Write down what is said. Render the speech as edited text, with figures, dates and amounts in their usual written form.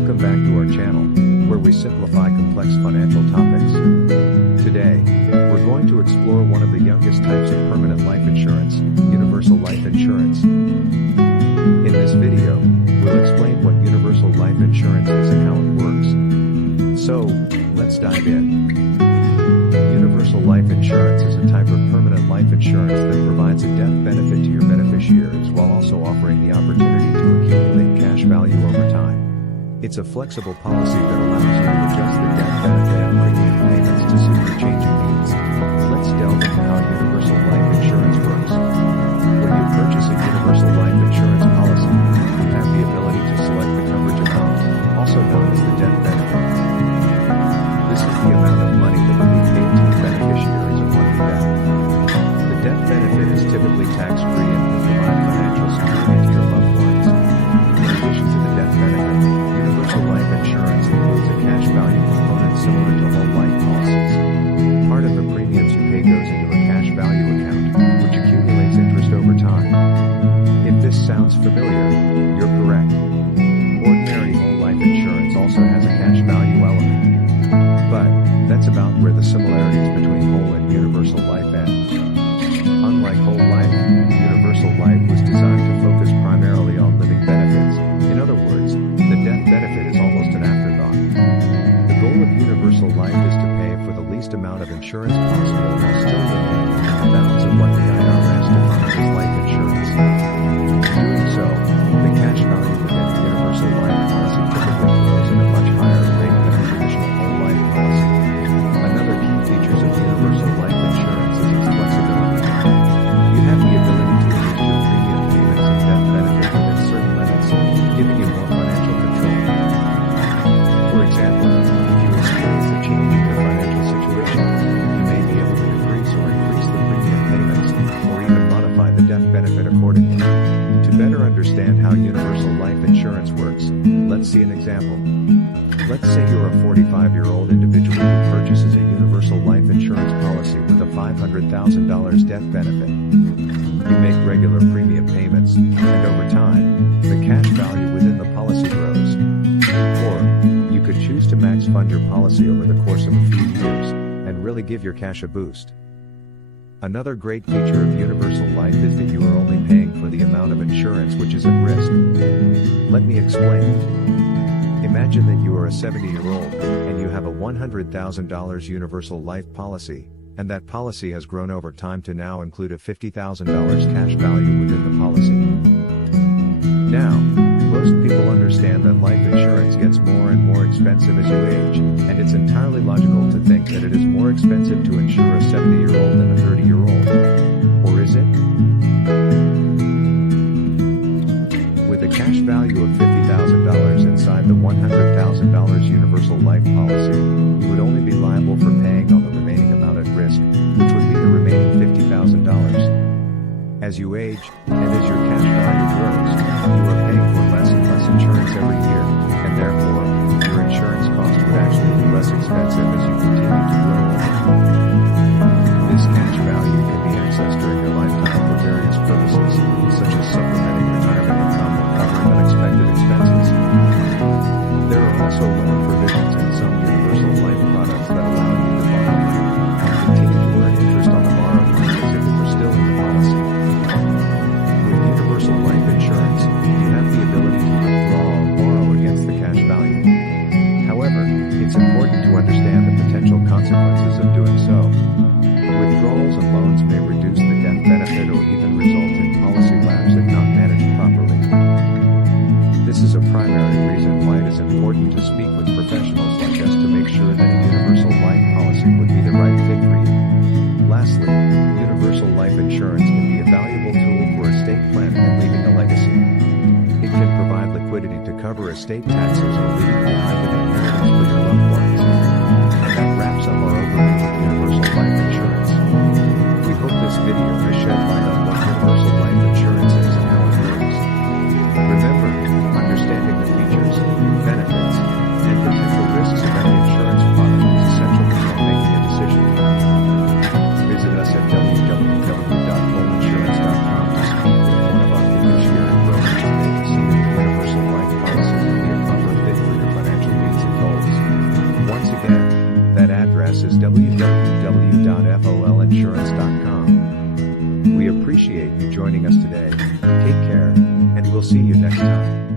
Welcome back to our channel, where we simplify complex financial topics. Today, we're going to explore one of the youngest types of permanent life insurance, universal life insurance. In this video, we'll explain what universal life insurance is and how it works. So, let's dive in. Universal life insurance is a type of permanent life insurance that provides a death benefit to your beneficiaries while also offering the opportunity to accumulate cash value over time. It's a flexible policy that allows you to adjust the death benefit and premium payments to suit your changing needs. Let's delve into how universal life insurance works. When you purchase a universal life insurance policy, you have the ability to select the coverage amount, also known as the death benefit. This is the amount of money that will be paid to the beneficiaries upon your death. The death benefit is typically tax-free and will provide financial security to your loved ones. In addition to the death benefit, universal life insurance includes a cash value component similar to whole life policies. Part of the premiums you pay goes into a cash value account, which accumulates interest over time. If this sounds familiar, you're correct. Ordinary whole life insurance also has a cash value element. But that's about where the similarities between whole and universal life end. Unlike whole life, universal life was designed to focus primarily on living benefits. In other words, the death benefit is almost an afterthought. The goal of universal life is to pay for the least amount of insurance possible while still living within the bounds of what the IRS defines as life insurance. Doing so, the cash value within a universal life policy typically grows at a much higher rate than a traditional whole life policy. Another key features of universal life insurance is its flexibility. You have the ability to adjust your premium payments and death benefit within certain limits, giving you more financial control. For example, if you experience a change in your financial situation, you may be able to decrease or increase the premium payments, or even modify the death benefit accordingly. To better understand how universal life insurance works, let's see an example. Let's say you're a 45-year-old individual who purchases a universal life insurance policy with a $500,000 death benefit. You make regular premium payments, and over time, the cash value within the policy grows. Or, you could choose to max fund your policy over the course of a few years, and really give your cash a boost. Another great feature of universal life is that you are only paying for the amount of insurance which is at risk. Let me explain. Imagine that you are a 70-year-old, and you have a $100,000 universal life policy, and that policy has grown over time to now include a $50,000 cash value within the policy. Now, most people understand that life insurance gets more and more expensive as you age, and it's entirely logical to think that it is more expensive to insure a 70-year-old than a 30-year-old. Or is it? With a cash value of $50,000 inside the $100,000 universal life policy, you would only be liable for paying on the remaining amount at risk, which would be the remaining $50,000. As you age, and as your cash value grows, you are paying for less and less insurance every year, and therefore, your insurance cost would actually be less expensive as you continue to grow. This cash value can be accessed during your lifetime for various purposes, such as supplementing retirement income or covering unexpected expenses. There are also loan provisions in some universal life products that allow you to borrow money and continue to earn interest on the borrowed money as if it were still in the policy. With universal life insurance, you have the ability to withdraw or borrow against the cash value. However, it's important to understand the potential consequences of doing so. Withdrawals and loans may reduce the death benefit or even result in policy lapse if not managed properly. This is a primary reason why it is important to speak with professionals like us to make sure that a universal life policy would be the right fit for you. Lastly, universal life insurance can be a valuable tool for estate planning and leaving a legacy. It can provide liquidity to cover estate taxes or leave behind an inheritance for your loved ones. And that wraps up our overview of universal life insurance. We hope this video has shed light on what universal life insurance is and how it works. Remember, understanding the features, benefits, and potential risks of any insurance product is essential before making a decision. Visit us at www.wholeinsurance.com to speak with one of our fiduciary brokers today to see if the universal life policy would be a proper fit for your address is www.folinsurance.com. We appreciate you joining us today. Take care, and we'll see you next time.